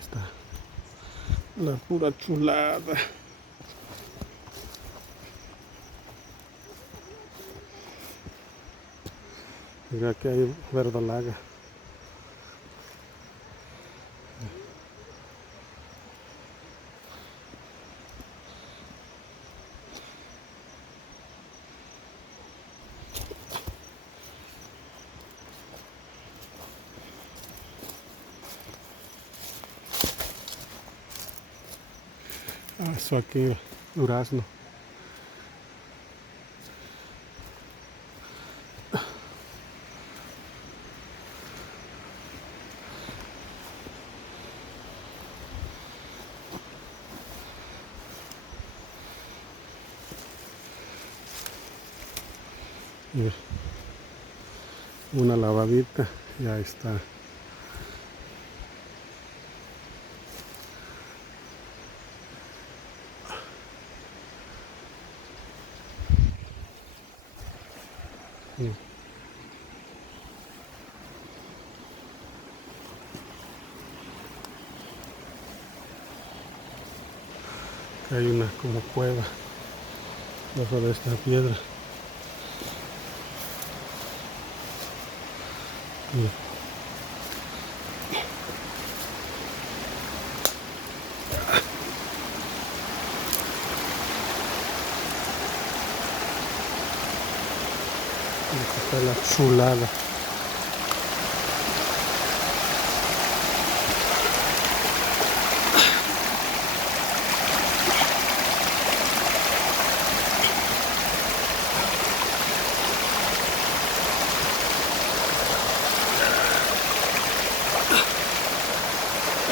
está la pura chulada. Mira que hay verdolaga. Eso aquí, durazno. Mira, una lavadita, ya está. Mira. Acá hay una como cueva debajo de esta piedra. Mira. Aquí está la chulada.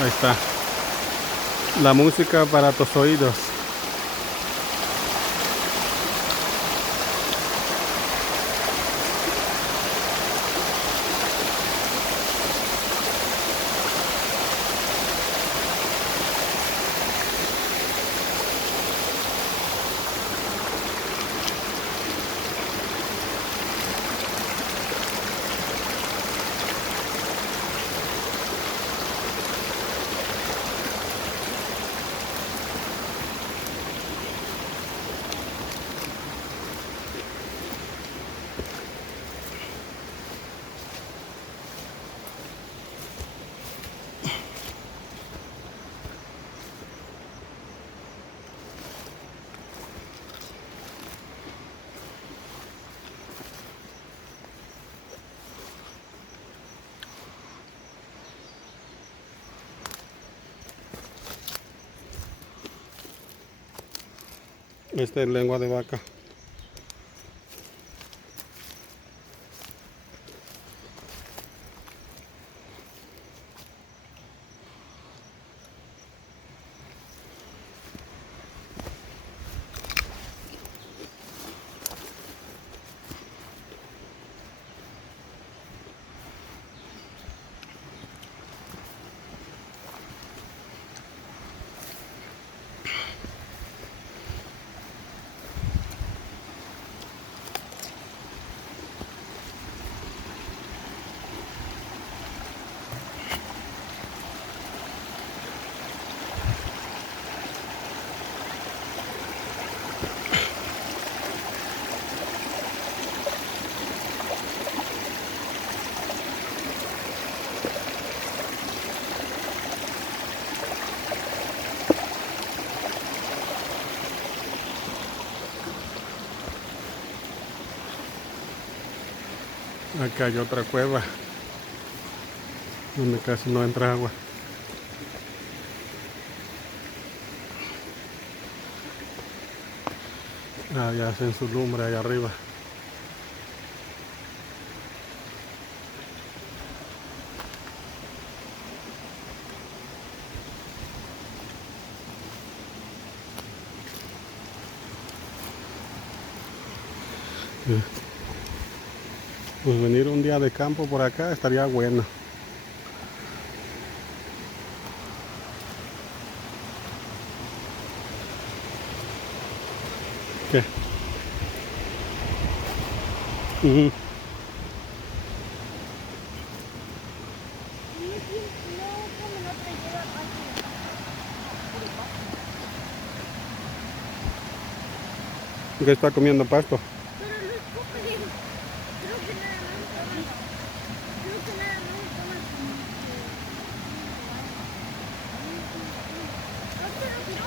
Ahí está. La música para tus oídos. Esta es lengua de vaca. Acá hay otra cueva donde casi no entra agua. Ya hacen su lumbre ahí arriba. Pues venir un día de campo por acá estaría bueno. ¿Qué? Uh-huh. No, como no te lleva Que está comiendo pasto. Pero lo escupe. Creo que nada más toma. Creo que nada más toma como que. ¿No te lo tiró?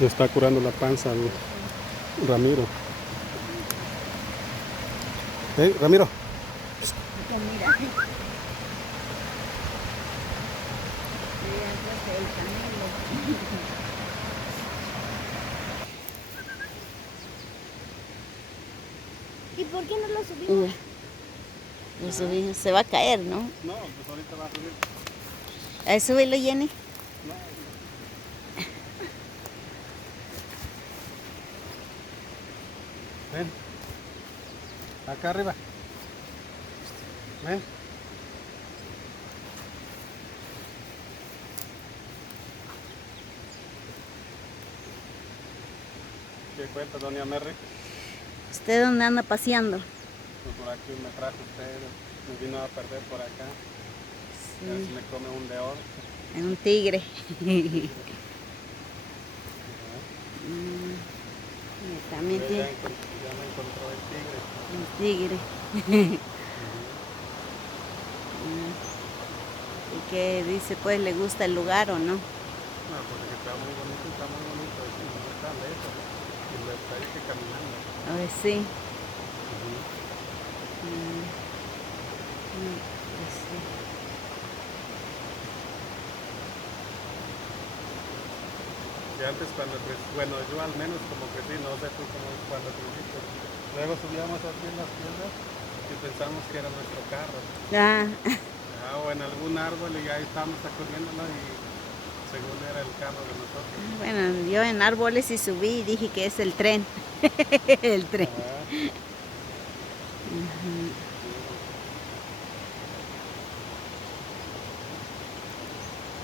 Le está curando la panza al Ramiro. Ramiro. Mira. El camelo. ¿Y por qué no lo subimos? Lo subí, se va a caer, ¿no? No, pues ahorita va a subir. Ahí súbelo, Jenny. No. Ven. Acá arriba. Ven. ¿Qué cuenta, doña Merry? ¿Usted dónde anda paseando? Pues por aquí me trajo usted, me vino a perder por acá. A ver si me come un león. En un tigre. También Ya tiene me encontró el tigre. un tigre. ¿Y qué dice? Pues, ¿le gusta el lugar o no? No, porque está muy bonito, está lejos. Y lo está ahí que caminando. A ver, sí. Pues sí. Y antes cuando, bueno, yo al menos como que sí, no sé tú como cuando creciste. Luego subíamos así en las piedras y pensamos que era nuestro carro. O en algún árbol y ahí estábamos sacudiéndolo y según era el carro de nosotros. Bueno, yo en árboles sí subí y dije que es el tren. El tren.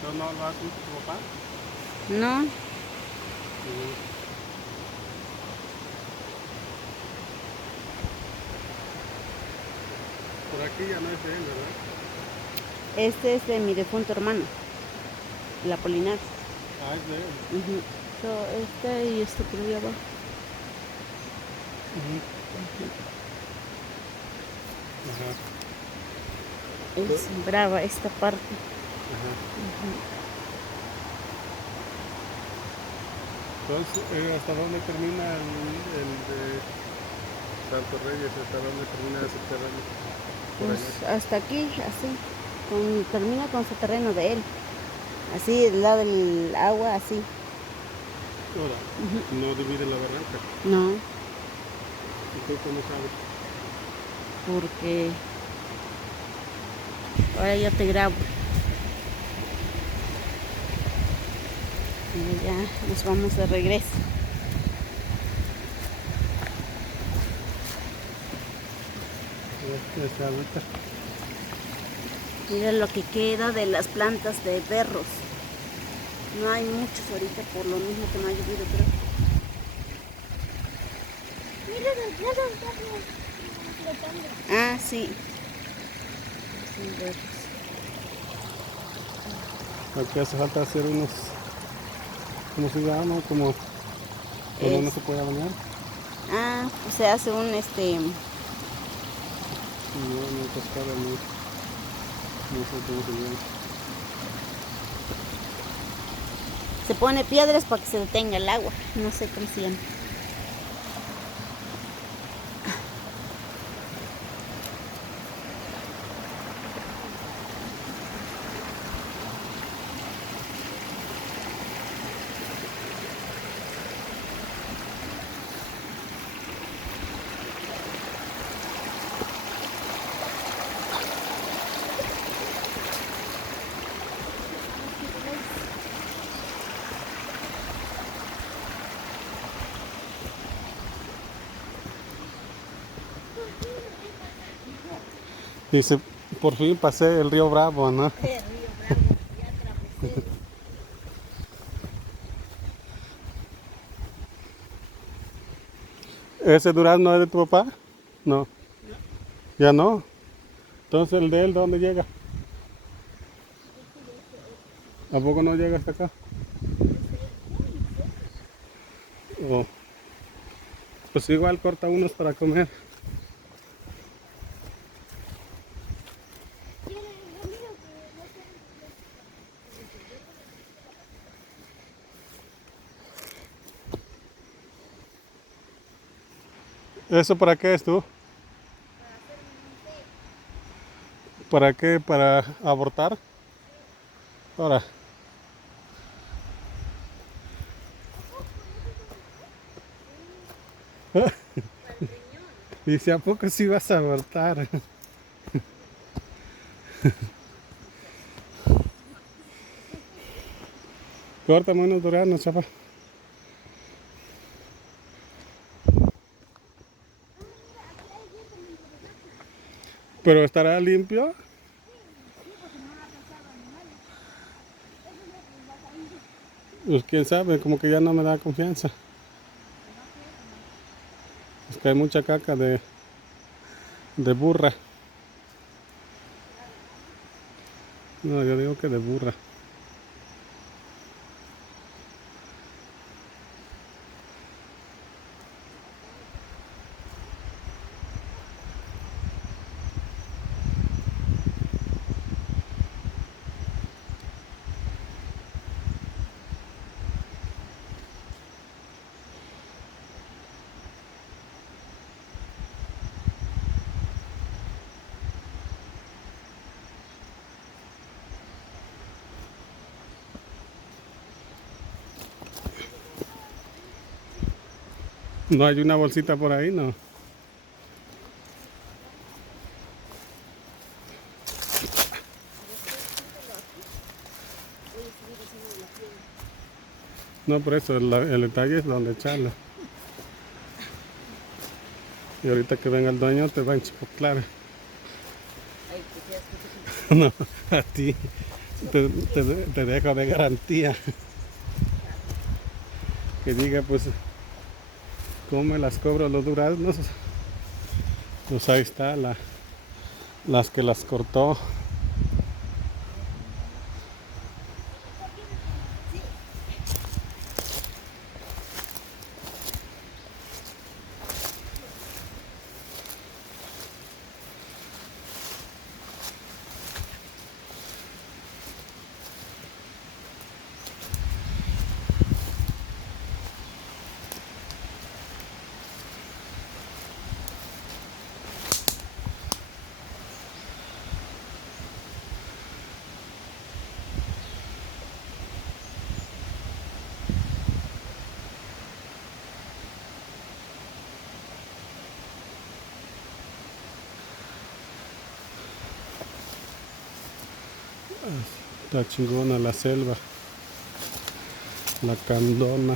¿Tú no lo haces tu papá? No, Por aquí ya no es de él, ¿verdad? este es de mi difunto hermano, el Apolinar. Ah, es de él. Este y esto por allá abajo. Ajá. Es brava esta parte. Entonces, ¿hasta dónde termina el de Santo Reyes? ¿Hasta dónde termina ese terreno? Por Pues allá. hasta aquí, así. Termina con su terreno de él. Así, el lado del agua, así. Ahora, no divide la barranca. No, ¿Y tú cómo sabes? porque ahora yo te grabo. Y ya nos vamos de regreso. Esta agüita. Mira lo que queda de las plantas de berros. No hay muchos ahorita por lo mismo que no ha llovido, creo. Mira, ya los estamos flotando. Ah, sí. Son berros. Aquí hace falta hacer unos, ¿cómo se llama? Como donde no se puede bañar. Ah, pues se hace un No, cascada, no sé cómo se llama. se pone piedras para que se detenga el agua. No sé cómo se llama. Dice, por fin pasé el río Bravo, ¿no? El río Bravo, ya atravesé. ¿Ese durazno es de tu papá? No. Ya no. Entonces el de él, ¿dónde llega? ¿A poco no llega hasta acá? Oh, pues igual corta unos para comer. ¿Eso para qué es tú? ¿Para qué? ¿Para abortar? Ahora. Dice, ¿a poco sí vas a abortar? Córtame unos duranos, chapa. ¿Pero estará limpio? Pues quién sabe, como que ya no me da confianza. Es que hay mucha caca de burra. No, yo digo que de burra. No hay una bolsita por ahí, no. No, por eso el detalle es donde echarla. Y ahorita que venga el dueño te va a enchipotlar. No, a ti te dejo de garantía. Que diga, pues, ¿cómo me las cobro los duraznos? Pues ahí está, las que las cortó. Está chingona la selva, la candona.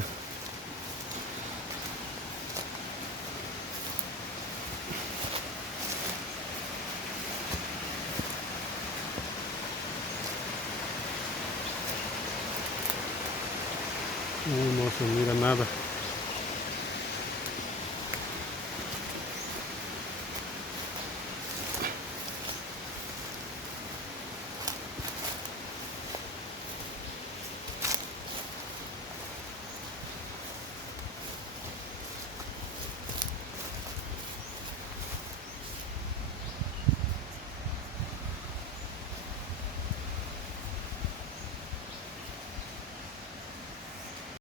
No se mira nada.